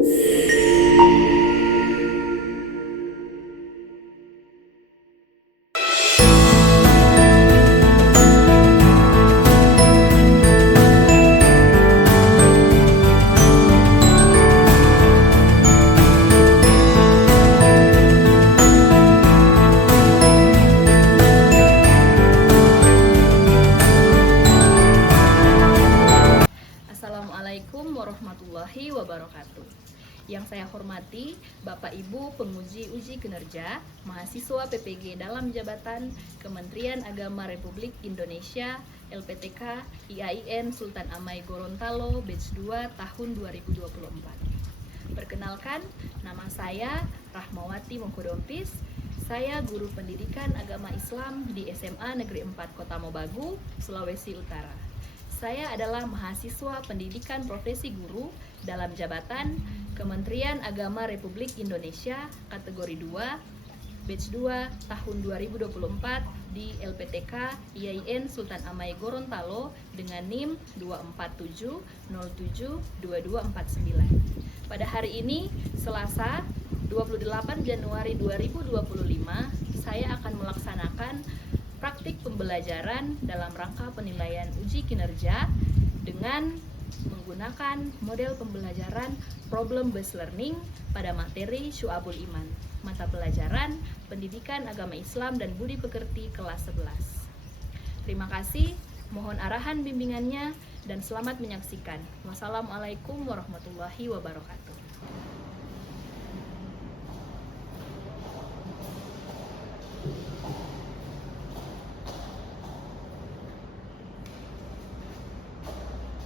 Assalamualaikum warahmatullahi wabarakatuh. Yang saya hormati Bapak Ibu penguji uji kinerja mahasiswa PPG dalam jabatan Kementerian Agama Republik Indonesia LPTK IAIN Sultan Amai Gorontalo Batch 2 tahun 2024. Perkenalkan, nama saya Rahmawati Mongkodompis. Saya guru pendidikan agama Islam di SMA Negeri 4 Kota Mobagu, Sulawesi Utara. Saya adalah mahasiswa pendidikan profesi guru dalam jabatan Kementerian Agama Republik Indonesia kategori 2 Batch 2 tahun 2024 di LPTK IAIN Sultan Amai Gorontalo dengan NIM 247072249. Pada hari ini, Selasa 28 Januari 2025, saya akan melaksanakan praktik pembelajaran dalam rangka penilaian uji kinerja dengan menggunakan model pembelajaran problem based learning pada materi Syu'abul Iman, mata pelajaran Pendidikan Agama Islam dan Budi Pekerti kelas 11. Terima kasih, mohon arahan bimbingannya dan selamat menyaksikan. Wassalamualaikum warahmatullahi wabarakatuh.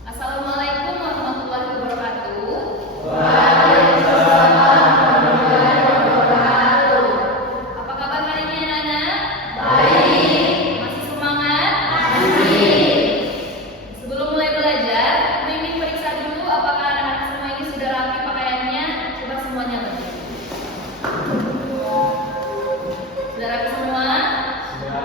Assalamualaikum warahmatullahi wabarakatuh. Waalaikumsalam warahmatullahi wabarakatuh. Apa kabar hari ini anak-anak? Baik. Masih semangat? Masih. Sebelum mulai belajar, Mimin periksa dulu apakah anak-anak semua ini sudah rapi pakaiannya. Coba semuanya berdiri. Sudah rapi semua? Sudah.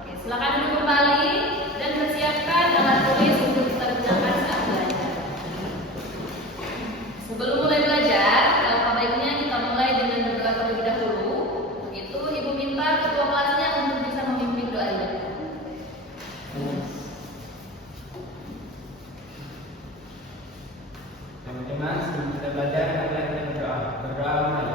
Oke, silakan duduk kembali dan persiapkan alat tulis untuk kita gunakan saat belajar. Sebelum mulai belajar, alangkah baiknya kita mulai dengan berdoa terlebih dahulu. Itu Ibu minta ketua kelasnya untuk bisa memimpin doa ini. Teman-teman, sebelum kita belajar, marilah kita berdoa. Berdoa mulai.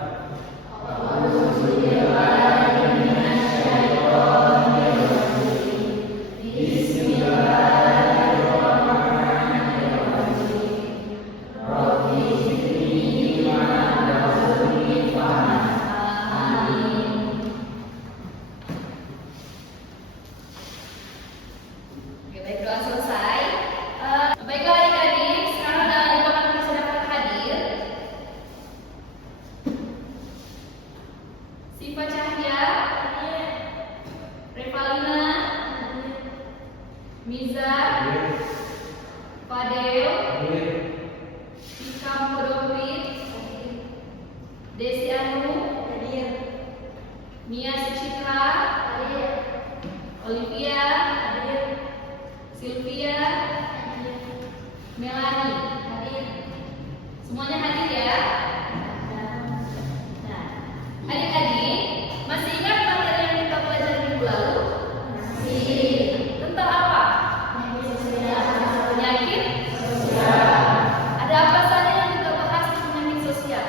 Oke, baik, doa selesai. Baiklah adik-adik, sekarang Ibu akan persilakan hadir. Siva Cahya, Revalina, Miza, Fadel, Ika Mudofit, Desi Anu, Mia Sucitra, Olivia, Sylvia, Melanie, semuanya hadir ya. Nah, adik-adik, masih ingat materi yang kita pelajari minggu lalu? Masih. Tentang apa? Penyakit sosial. Ada apa saja yang kita bahas di penyakit sosial?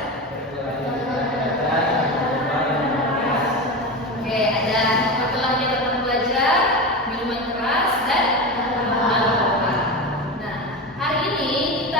Oke, ada masalahnya datang belajar, minuman keras, dan narkoba. Nah, hari ini kita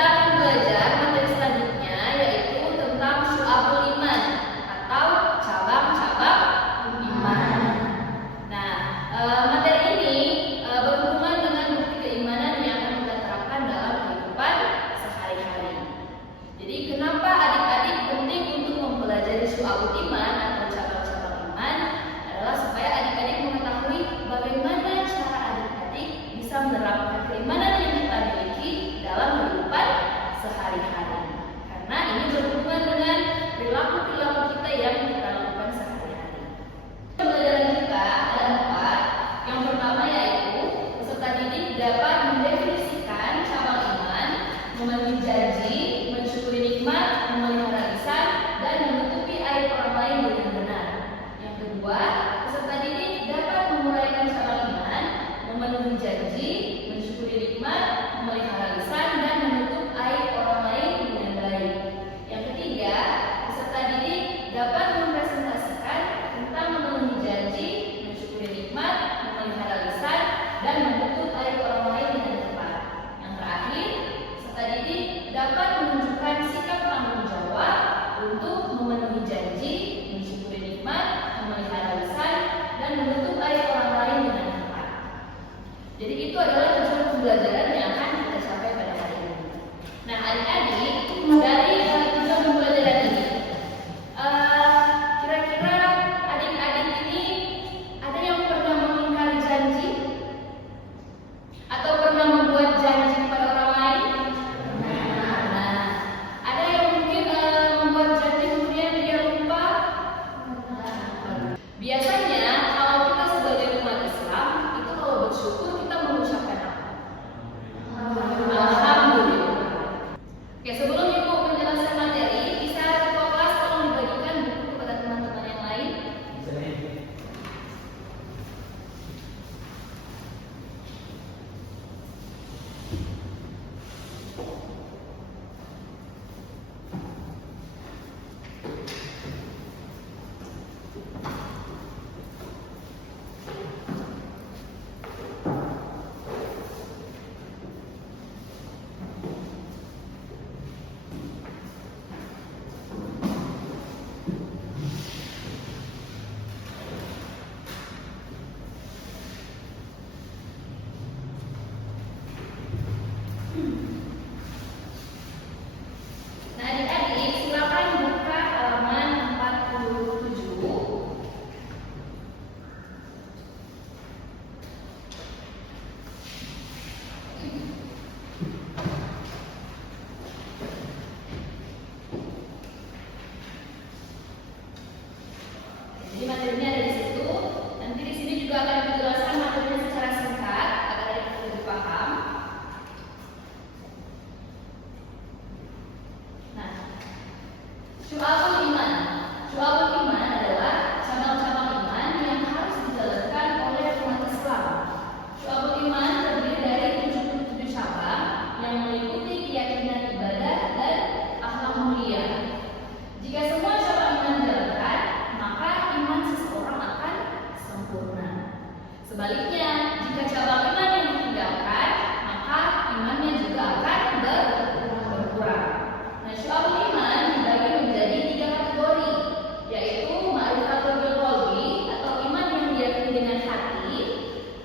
materinya ada di situ. Nanti di sini juga akan dijelaskan materinya secara singkat agar adik lebih paham. Nah, syu'abul iman. Syu'abul iman adalah cabang-cabang iman yang harus dijalankan oleh umat Islam. Syu'abul iman terdiri dari 77 cabang yang meliputi keyakinan, ibadah, dan akhlak mulia. Jika semua cabang iman dijalankan, maka iman seseorang akan sempurna. Sebaliknya, jika cabang iman yang ditinggalkan, maka imannya juga akan berkurang. Nah, syu'abul iman dibagi menjadi 3 kategori, yaitu ma'rifatul bil qalbi atau iman yang diyakini dengan hati,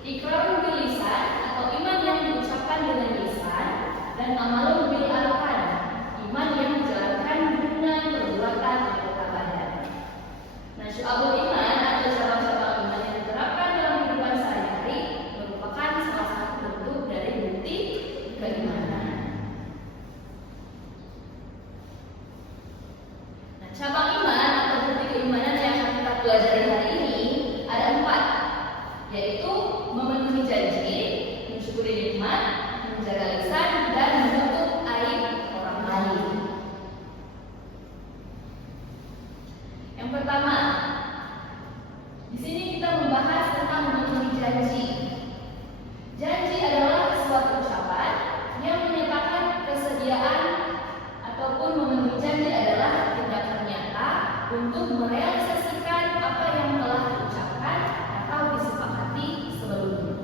iqrarul bil lisan atau iman yang diucapkan dengan lisan, dan amalun bil arkan, iman yang dijalankan dengan perbuatan anggota badan. Nah, syu'abul iman atau cabang-cabang iman yang diterapkan dalam kehidupan sehari-hari merupakan salah satu bentuk dari bukti keimanan. Nah, cabang iman atau bukti keimanan yang akan kita pelajari hari ini ada 4, yaitu memenuhi janji, mensyukuri nikmat, menjaga lisan, dan menutup aib orang lain. Yang pertama, di sini kita membahas tentang memenuhi janji. Janji adalah suatu ucapan yang menyatakan kesediaan ataupun memenuhi janji adalah tindakan nyata untuk merealisasikan apa yang telah diucapkan atau disepakati sebelumnya.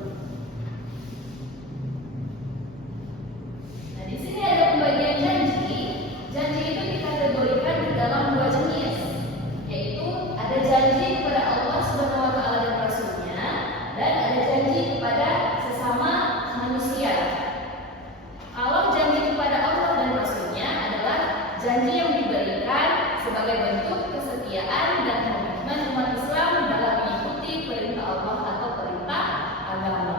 Nah, di sini ada pembagian janji. Janji itu dikategorikan di dalam 2 jenis, yaitu ada janji kepada Allah Subhanahu wa taala dan Rasulnya, dan ada janji kepada sesama manusia. Kalau janji kepada Allah dan Rasulnya adalah janji yang diberikan sebagai bentuk kesetiaan dan komitmen umat Islam dalam mengikuti perintah Allah atau perintah agama.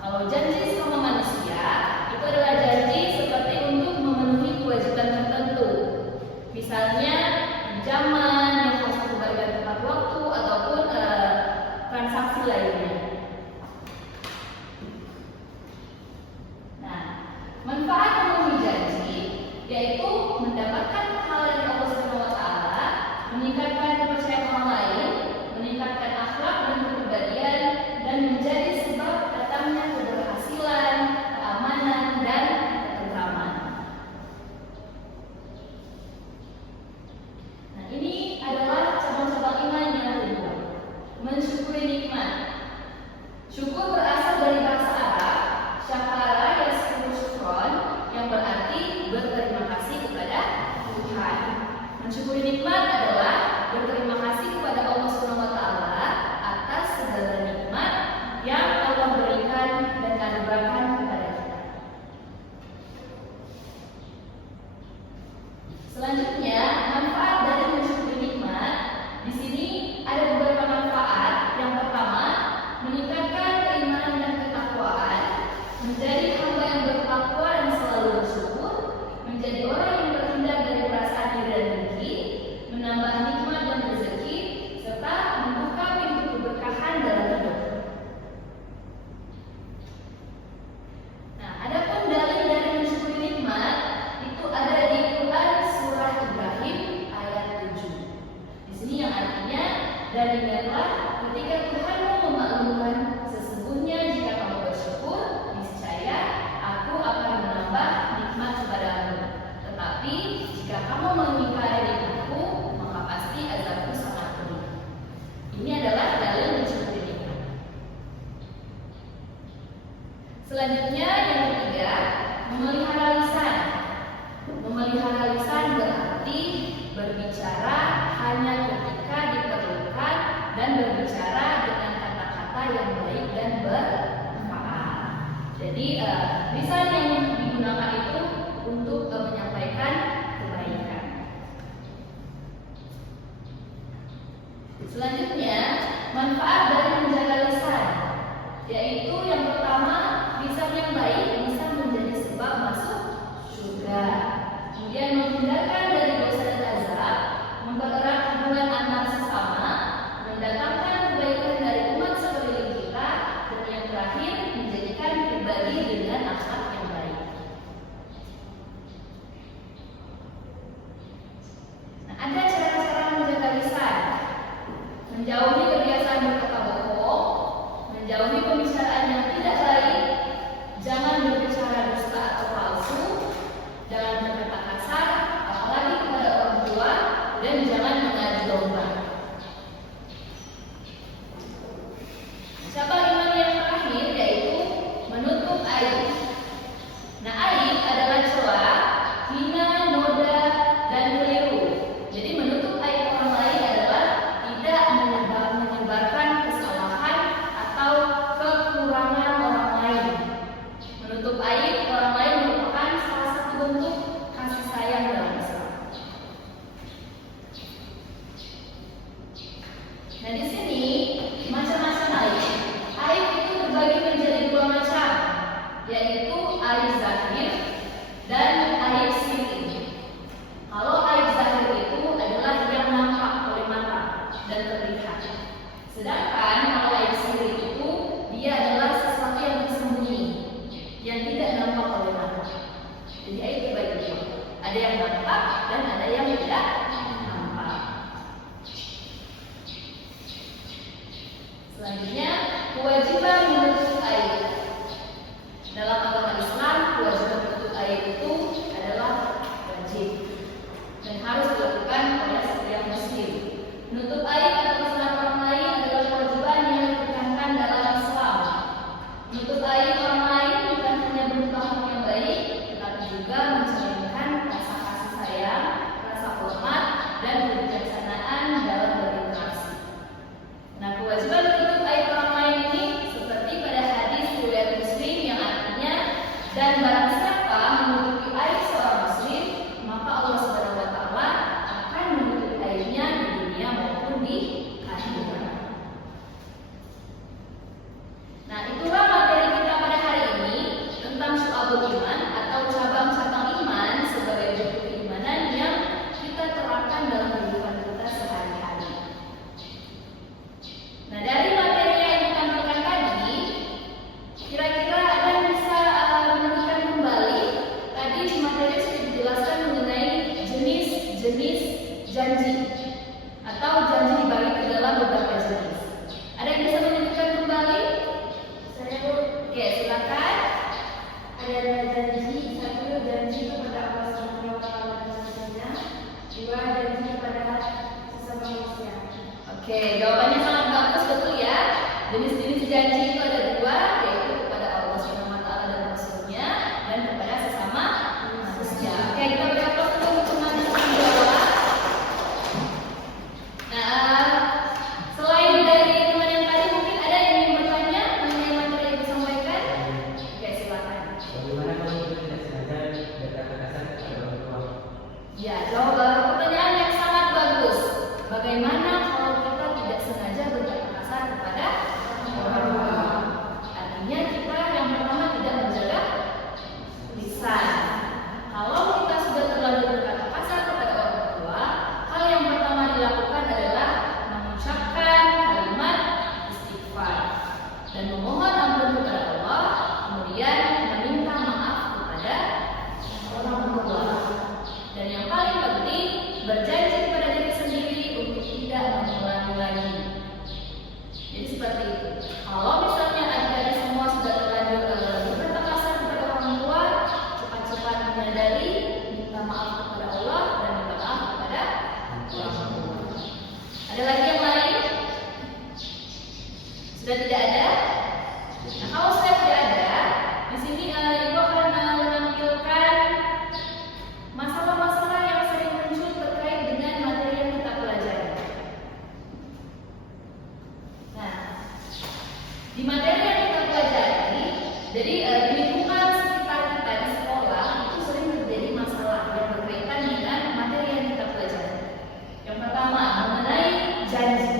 Kalau janji sama manusia itu adalah janji seperti untuk memenuhi kewajiban tertentu, misalnya pinjaman yang harus dikembalikan tepat waktu ataupun transaksi lainnya. Nah, manfaat memenuhi janji yaitu mendapatkan pahala dari Allah Subhanahu wa taala, meningkatkan kepercayaan orang lain, meningkatkan akhlak dan kepribadian, dan menjadi sebab datangnya keberhasilan, keamanan, dan ketentraman. Nah, ini adalah cabang-cabang iman yang kedua. Mensyukuri nikmat. Syukur berasal dari bahasa Arab syakara yashkuru syukron, yang berarti berterima kasih kepada Tuhan. Mensyukuri nikmat adalah berterima kasih kepada Allah Subhanahu wa taala atas segala nikmat yang Allah berikan dan anugerahkan kepada kita. Selanjutnya, manfaat dari mensyukuri nikmat. Di sini ada beberapa manfaat. Yang pertama, meningkatkan keimanan dan ketakwaan, menjadi hamba yang bertakwa dan selalu bersyukur, menjadi orang yang terhindar dari perasaan iri dan dengki, menambah nikmat dan rezeki, serta membuka pintu keberkahan dalam hidup. Nah, adapun dalil dari mensyukuri nikmat itu ada di Quran surah Ibrahim ayat 7. Di sini yang artinya, dan ingatlah ketika Tuhanmu memaklumkan, sesungguhnya jika kamu bersyukur, niscaya Aku akan menambah nikmat kepadamu. Tetapi jika kamu mengingkari nikmatku, maka pasti azabku sangat pedih. Ini adalah dalil mensyukuri nikmat. Selanjutnya yang ketiga, memelihara lisan. Memelihara lisan berarti berbicara hanya ketika diperlukan dan berbicara dengan kata-kata yang baik dan bermanfaat. Jadi lisan yang digunakan itu untuk menyampaikan kebaikan. Selanjutnya, manfaat dari menjaga lisan, yaitu yang pertama, lisan yang baik bisa menjadi sebab masuk surga. Kemudian menghindarkan dari dosa dan azab, mempererat hubungan antar sesama, mendatangkan menjauhi kebiasaan berkata bohong, menjauhi pembicaraan yang tidak baik, jangan berbicara dusta atau palsu, jangan berkata kasar, apalagi kepada orang tua, dan jangan mengadu domba. Cabang iman yang terakhir yaitu menutup aib. Nah, aib adalah celah, hina, noda, dan keliru. Jadi menutup aib orang lain adalah tidak menyebarkan kesalahan atau kekurangan orang lain. Menutup aib orang lain merupakan salah satu bentuk kasih sayang dalam Islam. Nah, di sini macam-macam aib. Aib itu terbagi menjadi dua macam, yaitu aib zahir dan aib siri. Kalau aib zahir itu adalah yang nampak oleh mata dan terlihat. Sedangkan kalau aib siri itu dia adalah sesuatu yang tersembunyi, yang tidak nampak oleh mata. Jadi aib terbagi dua. Ada yang nampak dan ada yang tidak nampak. Selanjutnya, kewajiban menutup aib. Dalam agama Islam, kewajiban menutup aib itu adalah wajib dan harus dilakukan oleh setiap muslim. Menutup aib atau kesalahan orang lain adalah kewajiban yang ditekankan dalam Islam. Menutup aib orang lain bukan hanya bentuk akhlak yang baik, tetapi juga mencerminkan rasa kasih sayang, rasa hormat, dan kebijaksanaan dalam berinteraksi. Nah, kewajiban menutup aib orang lain ini seperti pada hadis riwayat Muslim yang artinya, dan barang siapa menutupi aib seorang muslim, maka Allah Subhanahu wa taala akan menutupi aibnya di dunia maupun di akhirat. Nah, itulah materi kita pada hari ini tentang syu'abul iman atau cabang-cabang iman sebagai bentuk keimanan yang kita terapkan dalam kehidupan kita sehari-hari. Nah, dari materi yang ditampilkan tadi, kira-kira ada yang bisa menentukan kembali. Tadi di materi sudah dijelaskan mengenai jenis-jenis janji atau janji dibagi ke dalam beberapa jenis. Ada yang bisa menyebutkan kembali? Saya Bu. Oke, silakan. Ada janji, satu janji kepada Allah Subhanahu wa taala dan Rasulnya, dua janji kepada sesama manusia. Oke, jawabannya sangat bagus, betul ya. Jenis-jenis janji itu ada dua, yaitu kepada Allah Subhanahu wa taala dan Rasulnya, dan kepada sesama manusia. Oke, kita berdoa dulu teman yang menjawab. Nah, selain dari teman yang tadi, mungkin ada yang ingin bertanya mengenai materi yang disampaikan? Oke, silakan. Bagaimana kalau kita tidak sengaja berkata kasar kepada orang tua? Ya, jawaban pertanyaan yang sangat bagus. Bagaimana kalau kita tidak sengaja berkata kasar kepada orang tua? Artinya kita yang pertama tidak menjaga lisan. Kalau kita sudah terlanjur berkata kasar kepada orang tua, hal yang pertama dilakukan adalah mengucapkan kalimat istighfar dan memohon ampun kepada Allah, kemudian meminta maaf kepada orang tua. Dan yang paling penting, berjanji kepada diri sendiri untuk tidak mengulangi lagi. Jadi seperti itu. Kalau misalnya adik-adik semua sudah terlanjur berkata kasar kepada orang tua, cepat-cepat menyadari, minta maaf kepada Allah dan minta maaf kepada orang tua. Ada lagi yang lain? Sudah tidak ada? Nah, kalau sudah tidak ada, di sini Ibu akan menampilkan masalah-masalah yang sering muncul terkait dengan materi yang kita pelajari. Nah, di materi yang kita pelajari, jadi di lingkungan sekitar kita di sekolah itu sering terjadi masalah yang berkaitan dengan materi yang kita pelajari. Yang pertama mengenai janji.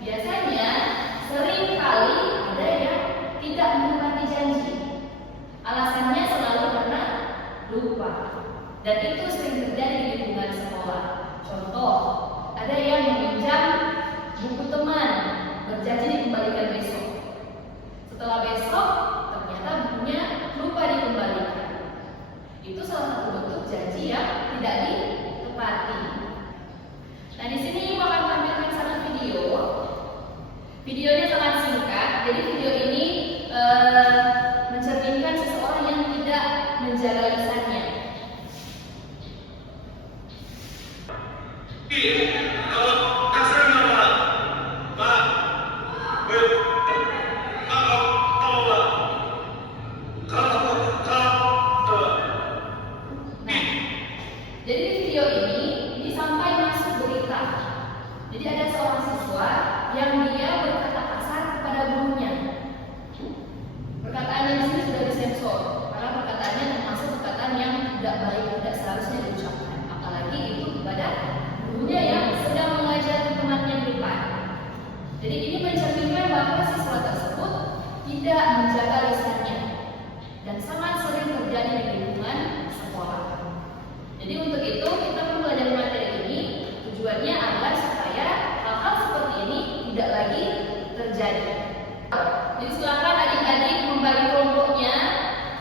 Biasanya sering kali Nah, jadi di video ini sampai masuk berita. Jadi ada seorang siswa yang dia berkata kasar kepada gurunya. Perkataannya di sini sudah disensor karena perkataannya termasuk perkataan yang tidak baik, tidak seharusnya diucapkan. Apalagi itu kepada gurunya yang sedang mengajar temannya di depan. Jadi ini mencerminkan bahwa siswa tersebut tidak menjaga lisannya dan sangat sering terjadi di lingkungan sekolah. Jadi untuk itu kita mempelajari materi ini tujuannya agar supaya hal-hal seperti ini tidak lagi terjadi. Jadi silakan adik-adik membagi kelompoknya.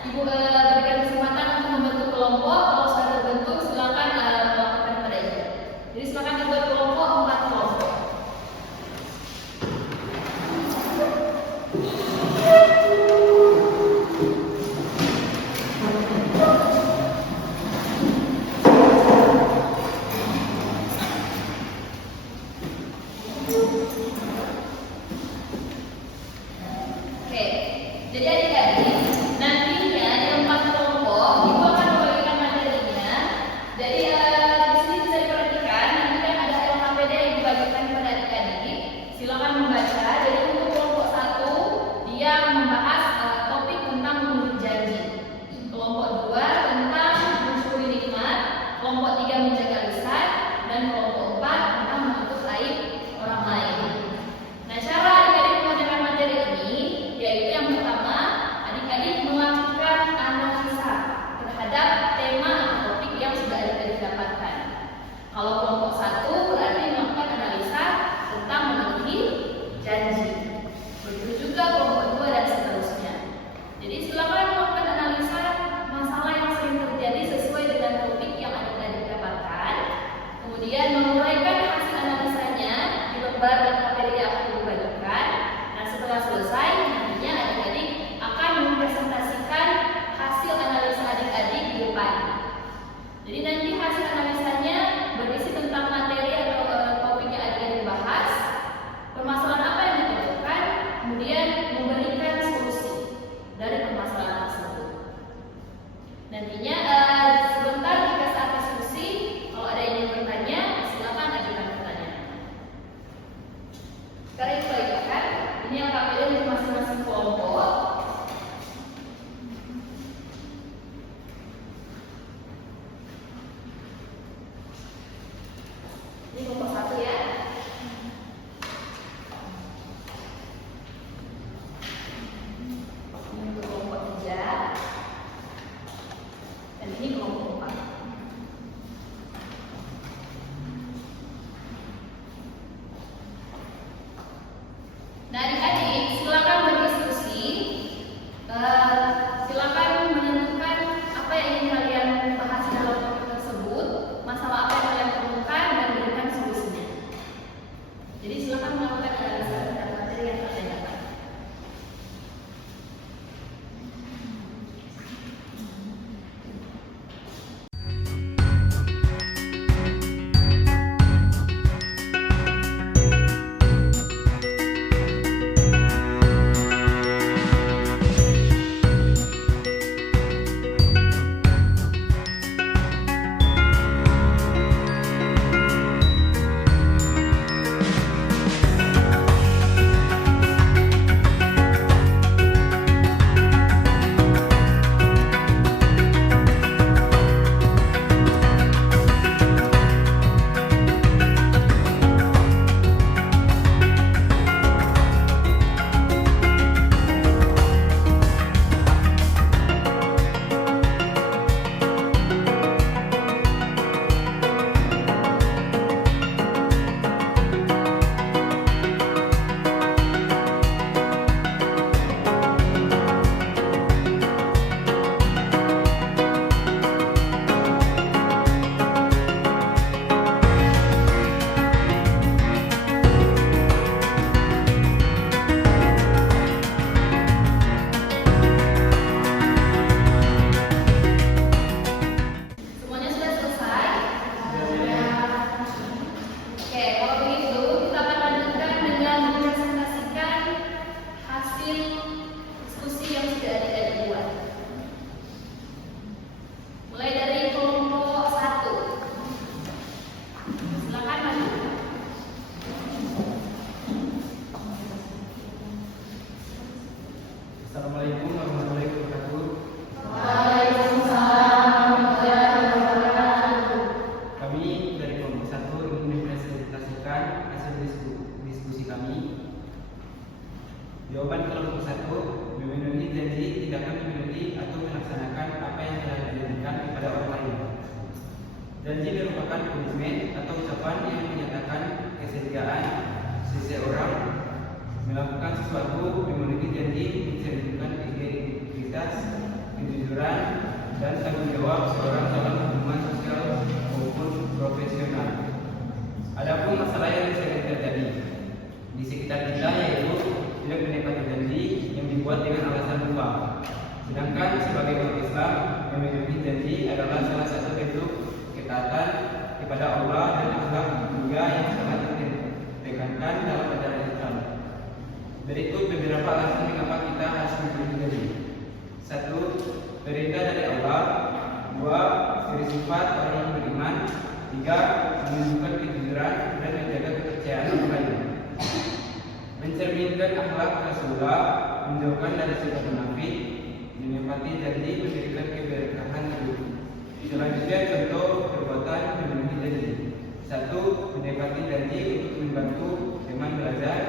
Ibu berikan kesempatan untuk membentuk kelompok. Kalau sudah terbentuk silakan melakukan pada ibu. Jadi silakan dibuat kelompok 4 kelompok. Oke, jadi adik-adik nantinya di 4 kelompok ibu akan membagikan materinya. Jadi di sini bisa diperhatikan nanti kan ada LKPD yang dibagikan kepada adik-adik. Silakan membaca. Jadi untuk kelompok 1 dia membahas topik tentang memenuhi janji. Kelompok 2 tentang mensyukuri nikmat. Kelompok 3 menjaga lisan dan kelompok 4 tentang menutup aib orang lain. Nah, cara adik-adik mengajarkan materi ini yaitu yang pertama, adik-adik melakukan analisa terhadap tema atau topik yang sudah adik-adik dapatkan. Kalau kelompok 1 berarti melakukan analisa tentang memenuhi janji. Begitu juga kelompok 2 dan seterusnya. Jadi silakan melakukan analisa masalah yang sering terjadi sesuai dengan topik yang adik-adik dapatkan. Kemudian menguraikan hasil analisanya di lembar LKPD yang akan dibagikan. Nah, setelah selesai nantinya adik-adik akan mempresentasikan hasil analisa adik-adik di depan. Jadi nanti hasil analisanya berisi tentang materi atau topik yang adik-adik bahas, permasalahan apa yang ditemukan, kemudian memberikan solusi dari permasalahan tersebut. Nantinya sebentar jika saat diskusi, kalau ada yang ingin bertanya, silakan Jawaban kelompok 1, memenuhi janji tidak akan memenuhi atau melaksanakan apa yang telah dijanjikan kepada orang lain. Janji merupakan komitmen atau ucapan yang menyatakan kesediaan seseorang melakukan sesuatu. Memenuhi janji mencerminkan integritas, kejujuran, dan tanggung jawab seorang dalam hubungan sosial maupun profesional. Adapun masalah yang sering terjadi di sekitar kita yaitu tidak menepati janji yang dibuat dengan alasan lupa. Sedangkan sebagai umat Islam, memenuhi janji adalah salah satu bentuk ketaatan kepada Allah dan akhlak mulia yang sangat ditekankan dalam ajaran Islam. Berikut beberapa alasan mengapa kita harus memenuhi janji. 1. Perintah dari Allah. 2. Ciri sifat orang yang beriman. 3. Menunjukkan kejujuran dan menjaga kepercayaan orang lain. Mencerminkan akhlak Rasulullah, menjauhkan dari sifat munafik, menepati janji, memberikan keberkahan hidup. Selanjutnya contoh perbuatan memenuhi janji. 1. Menepati janji untuk membantu teman belajar.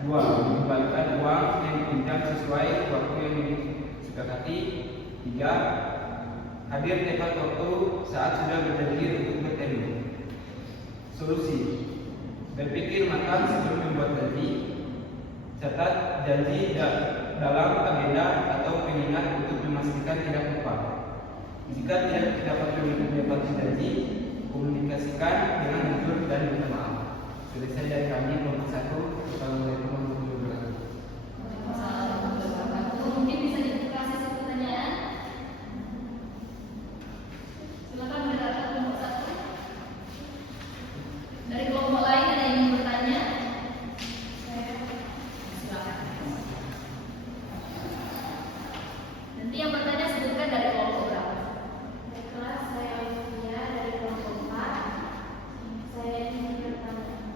2. Mengembalikan uang yang dipinjam sesuai waktu yang disepakati. 3. Hadir tepat waktu saat sudah berjanji untuk bertemu. Solusi: berpikir matang sebelum membuat janji. Catat janji dalam agenda atau pengingat untuk memastikan tidak lupa. Jika tidak dapat menepati janji, komunikasikan dengan jujur dan minta maaf. Selesai dari kami kelompok 1. Assalamualaikum warahmatullahi wabarakatuh. Mungkin bisa dibuka sesi pertanyaan. Silakan berkata kelompok 1. Dari kelompok lain ada yang ingin bertanya? Silakan. Nanti yang bertanya sebutkan dari kelompok berapa. Kelas saya Olivia dari kelompok 4. Saya ingin bertanya,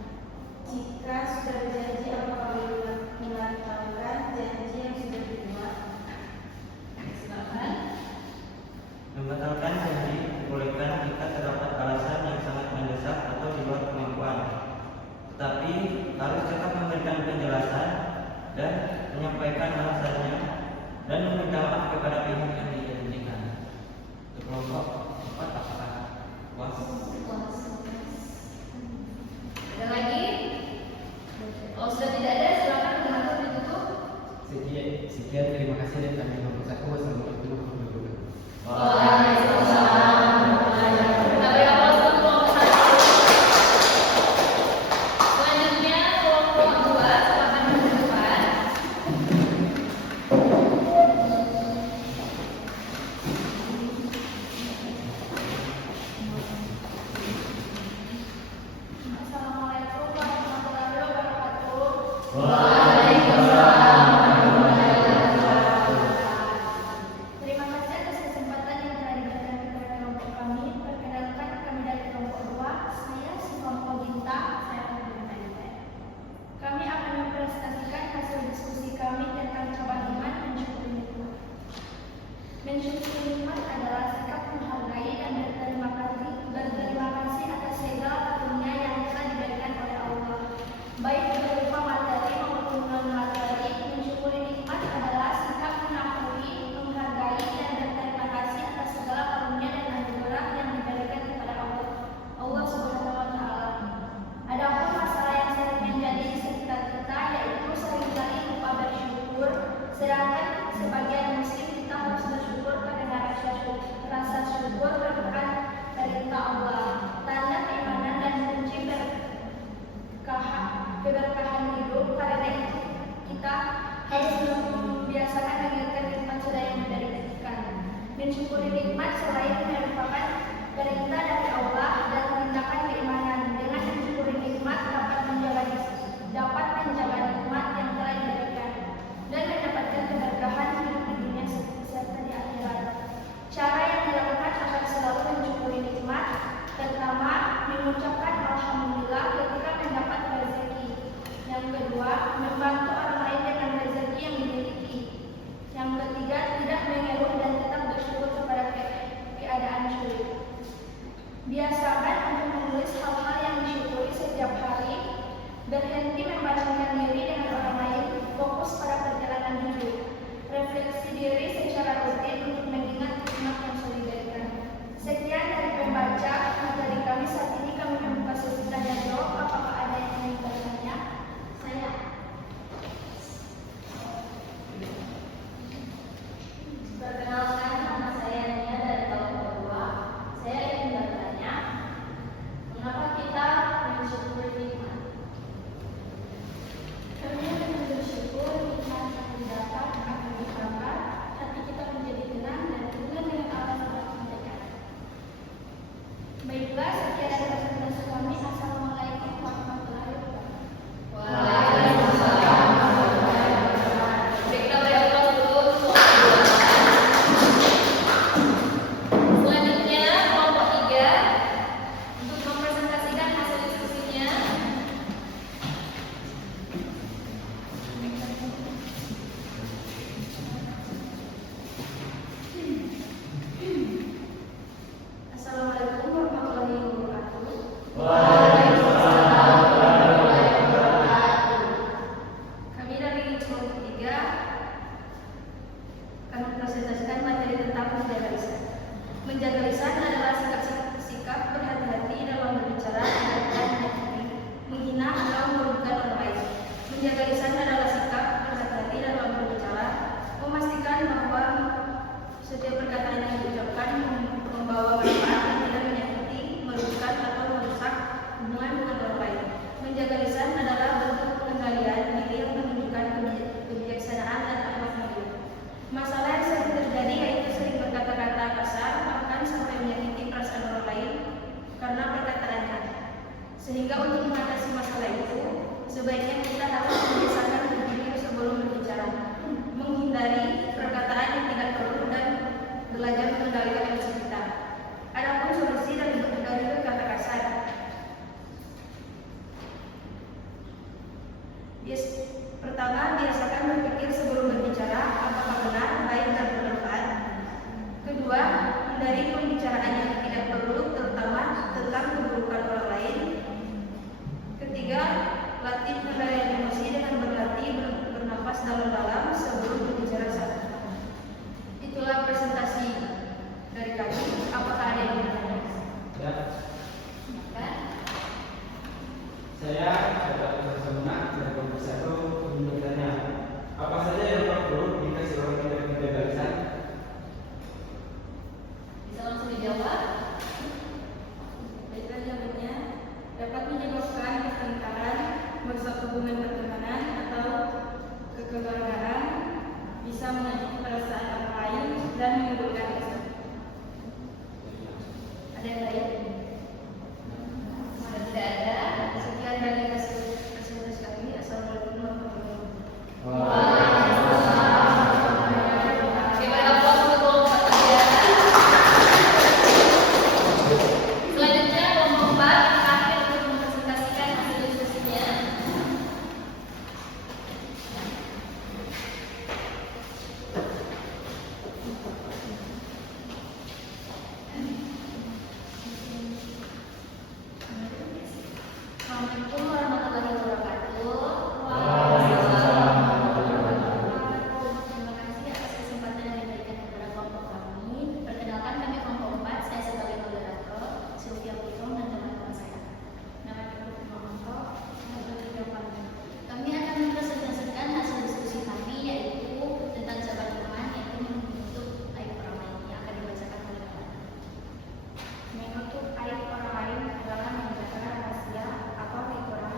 jika sudah berjanji apakah boleh membatalkan janji yang sudah dibuat? Silakan. Membatalkan janji dibolehkan jika terdapat alasan yang sangat mendesak atau di luar kemampuan. Tetapi harus tetap memberikan penjelasan dan menyampaikan alasannya dan meminta maaf kepada pihak yang dijanjikan. Untuk kelompok 4 apakah puas? Ada lagi? Kalau sudah tidak ada, silakan mengatur ditutup. Sekian, terima kasih dari kami kelompok 1. Wassalamualaikum warahmatullahi wabarakatuh. Waalaikumsalam. Kita beri aplaus untuk kelompok 1. Selanjutnya kelompok 2, silakan maju ke depan. Assalamualaikum warahmatullahi wabarakatuh. Terima kasih atas kesempatan yang telah diberikan kepada kelompok kami. Perkenalkan, kami dari kelompok 2. Saya Sifam Koginta. Saya akan bertanya. Kami akan mempresentasikan hasil diskusi kami tentang cabang iman mensyukuri nikmat. Mensyukuri nikmat adalah sikap menghargai dan berterima kasih atas segala karunia yang telah diberikan oleh Allah, baik berupa materi maupun non materi. Mensyukuri nikmat adalah sikap mengakui, menghargai, dan berterima kasih atas segala karunia dan anugerah yang diberikan kepada Allah Subhanahu wa Ta'ala. Adapun masalah yang sering menjadi di sekitar kita yaitu seringkali lupa bersyukur, sedangkan sebagian muslim kita harus bersyukur karena rasa syukur merupakan perintah Allah, tanda keimanan dan kunci keberkahan hidup. Karena itu kita harus membiasakan mengingatkan nikmat sudah yang diberikan. Mensyukuri nikmat selain merupakan perintah dari Allah dan tindakan keimanan. Dengan mensyukuri nikmat dapat menjaga nikmat yang telah diberikan dan mendapatkan keberkahan hidup di dunia serta di akhirat. Cara yang dilakukan agar selalu mensyukuri nikmat: pertama, mengucapkan alhamdulillah ketika mendapat rezeki. Yang kedua, membantu orang lain dengan rezeki yang dimiliki. Yang ketiga, tidak mengeluh dan tetap bersyukur kepada keadaan sulit. Sehingga untuk mengatasi masalah itu, sebaiknya kita harus membiasakan berpikir sebelum berbicara, menghindari perkataan yang tidak perlu dan belajar mengendalikan emosi kita. Adapun solusi dari kata kasar. Pertama, biasakan berpikir sebelum berbicara apakah benar, baik dan bermanfaat. Kedua, hindari pembicaraan yang tidak perlu, terutama tentang keburukan orang lain. Ketiga, latih pengendalian emosi dengan berlatih bernapas dalam-dalam sebelum berbicara satu. Itulah presentasi dari kami. Apakah ada yang bertanya? Ya. Silakan. Saya dapat bersemangat dari kelompok 1 ingin bertanya, apa saja yang perlu jika seorang tidak menjaga lisan? Bisa langsung dijawab. Baiklah, jawabannya dapat menyebabkan pertengkaran, merusak hubungan pertemanan atau kekeluargaan, bisa menyakiti perasaan orang lain dan menimbulkan kesal. Ada yang lain? Tidak ada. Sekian dari presentasi kami. Assalamualaikum warahmatullahi wabarakatuh. Oke, beri aplaus untuk kelompok 3. Selanjutnya kelompok 4 yang terakhir untuk mempresentasikan hasil diskusinya. Assalamualaikum warahmatullahi wabarakatuh. Terima kasih atas kesempatan yang diberikan kepada kelompok kami. Perkenalkan, kami kelompok 4. Saya sebagai moderator, Sylvia Putong dan teman-teman saya. Nama kami kelompok kami akan mempresentasikan hasil diskusi kami, yaitu tentang jawaban iman, yaitu menutup aib orang lain, yang akan dibacakan oleh Bapak. Menutup aib orang lain adalah menjaga rahasia atau kekurangan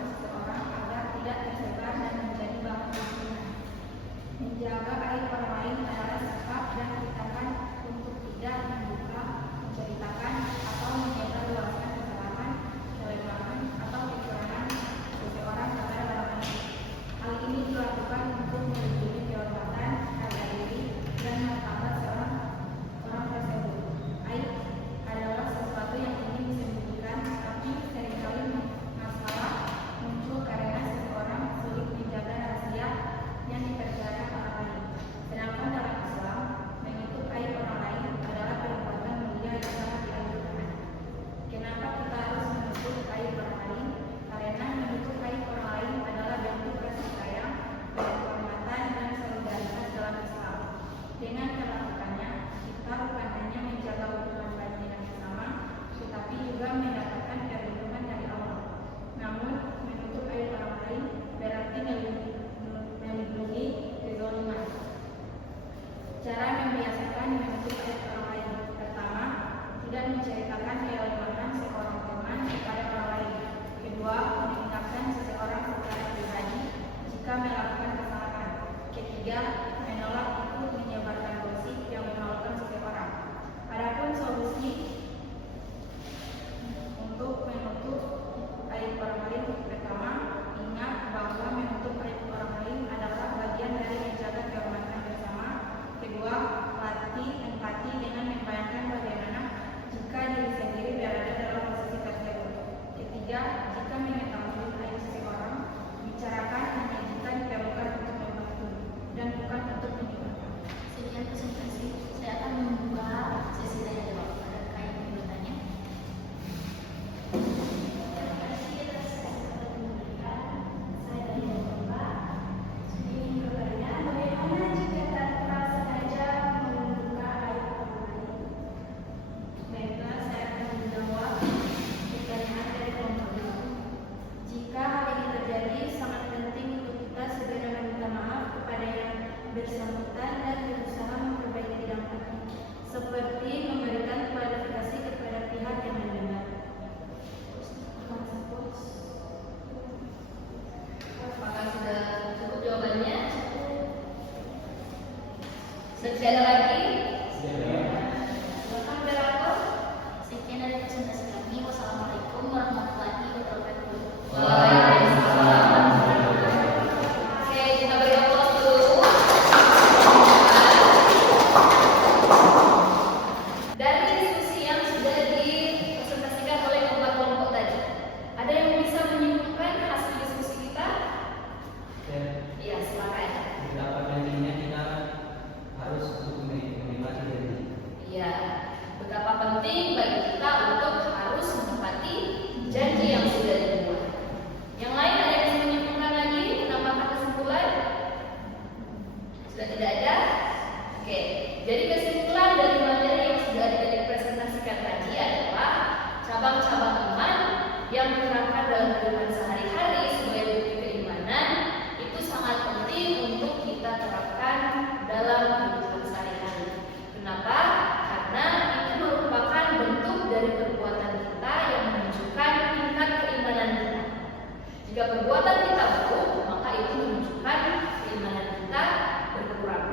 Jika perbuatan kita buruk, maka itu menunjukkan keimanan kita berkurang.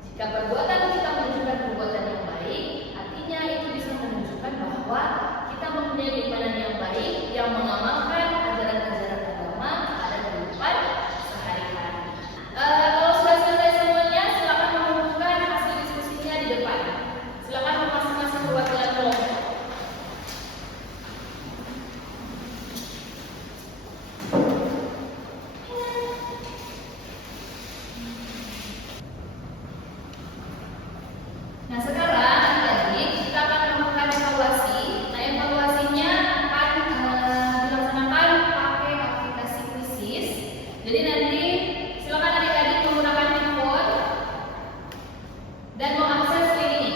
Jika perbuatan kita menunjukkan perbuatan yang baik, artinya itu bisa menunjukkan bahwa kita mempunyai keimanan yang baik yang mengamalkan ajaran-ajaran agama pada kehidupan sehari-hari. Kalau sudah selesai semuanya, silakan mengumumkan hasil diskusinya di depan. Silakan masing-masing perwakilan kelompok. Nah, sekarang adik-adik kita akan melakukan evaluasi. Nah, evaluasinya akan dilaksanakan pakai aplikasi Quizizz. Jadi nanti silakan adik-adik menggunakan handphone dan mengakses link ini.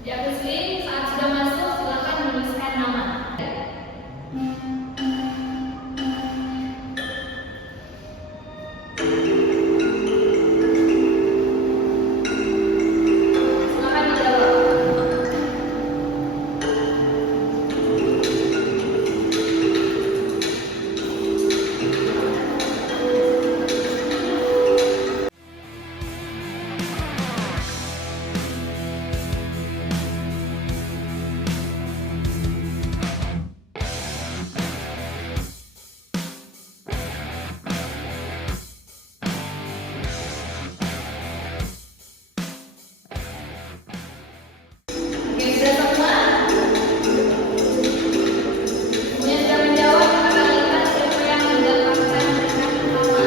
Diakses link, saat sudah masuk silakan menuliskan nama. Silakan dijawab. Oke, sudah semua? Semuanya sudah menjawab, kita akan lihat siapa yang mendapatkan peringkat pertama.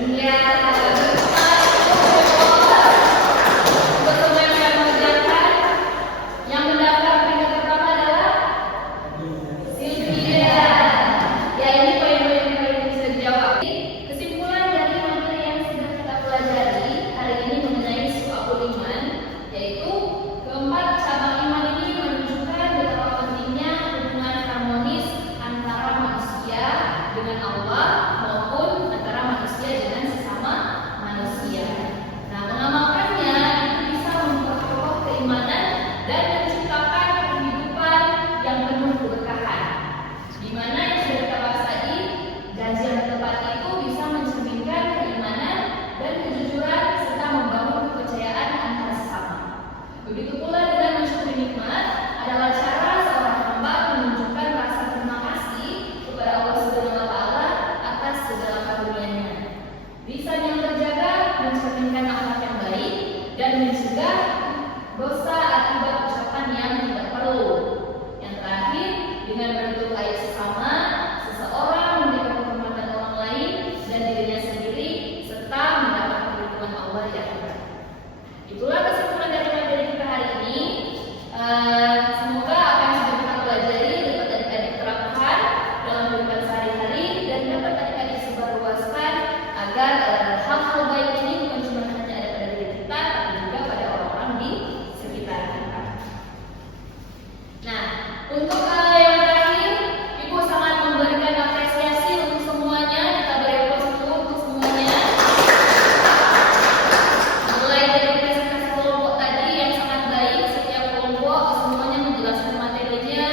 Iya, untuk semua yang sudah mengerjakan, yang mendapat peringkat pertama adalah Sylvia. Ya, ini poin-poin yang kali ini sudah dijawab. Kesimpulan dari materi yang sudah kita pelajari hari ini mengenai su'abul iman, yaitu keempat cabang iman ini menunjukkan betapa pentingnya hubungan harmonis antara manusia dengan Allah maupun antara manusia dengan sesama manusia. Nah, mengamalkannya itu bisa memperkokoh keimanan dan menciptakan kehidupan yang penuh keberkahan. Di mana yang sudah kita bahas tadi, gaji yang tepat itu bisa mencerminkan keimanan dan kejujuran serta membangun kepercayaan antar sesama. Begitu pula dengan mensyukuri nikmat adalah cara seorang hamba menunjukkan rasa terima kasih kepada Allah Subhanahu wa taala atas segala karunia-Nya. Lisan yang terjaga mencerminkan akhlak yang baik dan mencegah dosa akibat ucapan yang tidak perlu. Yang terakhir, dengan menutup aib sesama, seseorang memberikan penghormatan orang lain dan dirinya sendiri serta mendapat keridhaan Allah di akhirat. Itulah kesimpulan dari materi kita hari ini. Semoga apa yang sudah kita pelajari dapat adik-adik terapkan dalam kehidupan sehari-hari dan dapat adik-adik sebarluaskan agar hal-hal baik ini bukan cuma hanya ada pada diri kita, tapi juga pada orang-orang di sekitar kita. Nah, untuk yang terakhir, Ibu sangat memberikan apresiasi untuk semuanya. Kita beri aplaus dulu untuk semuanya. Mulai dari presentasi kelompok tadi yang sangat baik, setiap kelompok semuanya menjelaskan materinya,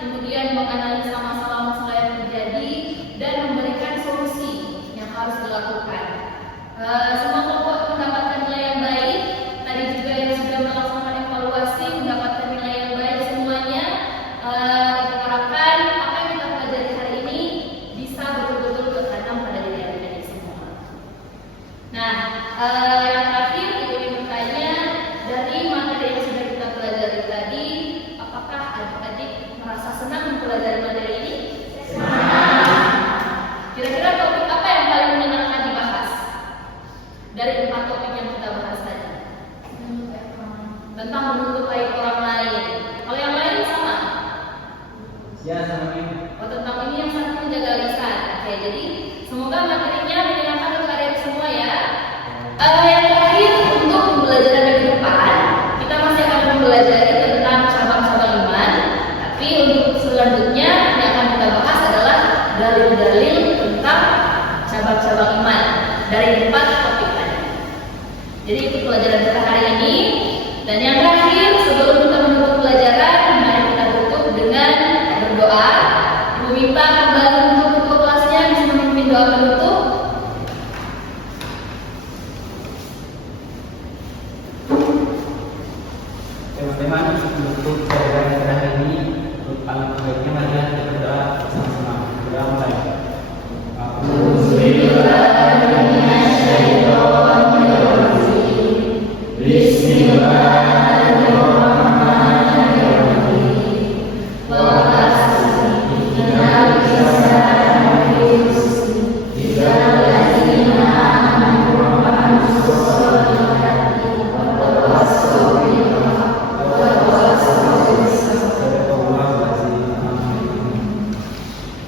kemudian menganalisa masalah-masalah yang terjadi dan memberikan solusi yang harus dilakukan. Semua kelompok mendapatkan nilai yang baik. Tadi juga yang sudah melaksanakan evaluasi mendapatkan nilai yang baik semuanya. Kita harapkan apa yang kita pelajari hari ini bisa betul-betul tertanam pada diri adik-adik semua. Nah, yang terakhir Ibu ingin bertanya, dari materi yang sudah kita pelajari tadi, apakah adik-adik merasa senang mempelajari materi ini? Kira-kira topik apa yang paling menyenangkan dibahas dari 4 topik yang kita bahas tadi? Tentang menutup aib orang lain. Kalau yang lain sama? Ya, sama ini. Oh, tentang ini yang satu menjaga lisan. Oke, jadi semoga materinya menyenangkan untuk adik semua ya. Yang terakhir untuk pembelajaran minggu depan, kita masih akan mempelajari tentang cabang-cabang iman. Tapi untuk selanjutnya yang akan kita bahas adalah dalil-dalil tentang cabang-cabang iman. dari 4 topik tadi. Jadi itu pelajaran kita hari ini. Dan yang terakhir, sebelum kita menutup pelajaran, mari kita tutup dengan berdoa. Ibu minta kembali untuk ketua kelasnya bisa memimpin doa penutup. Teman-teman, untuk menutup pelajaran kita hari ini, alangkah baiknya mari kita berdoa bersama-sama. Berdoa mulai.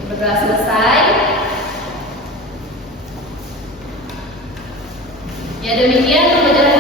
Berdoa selesai. Ya demikian pembelajaran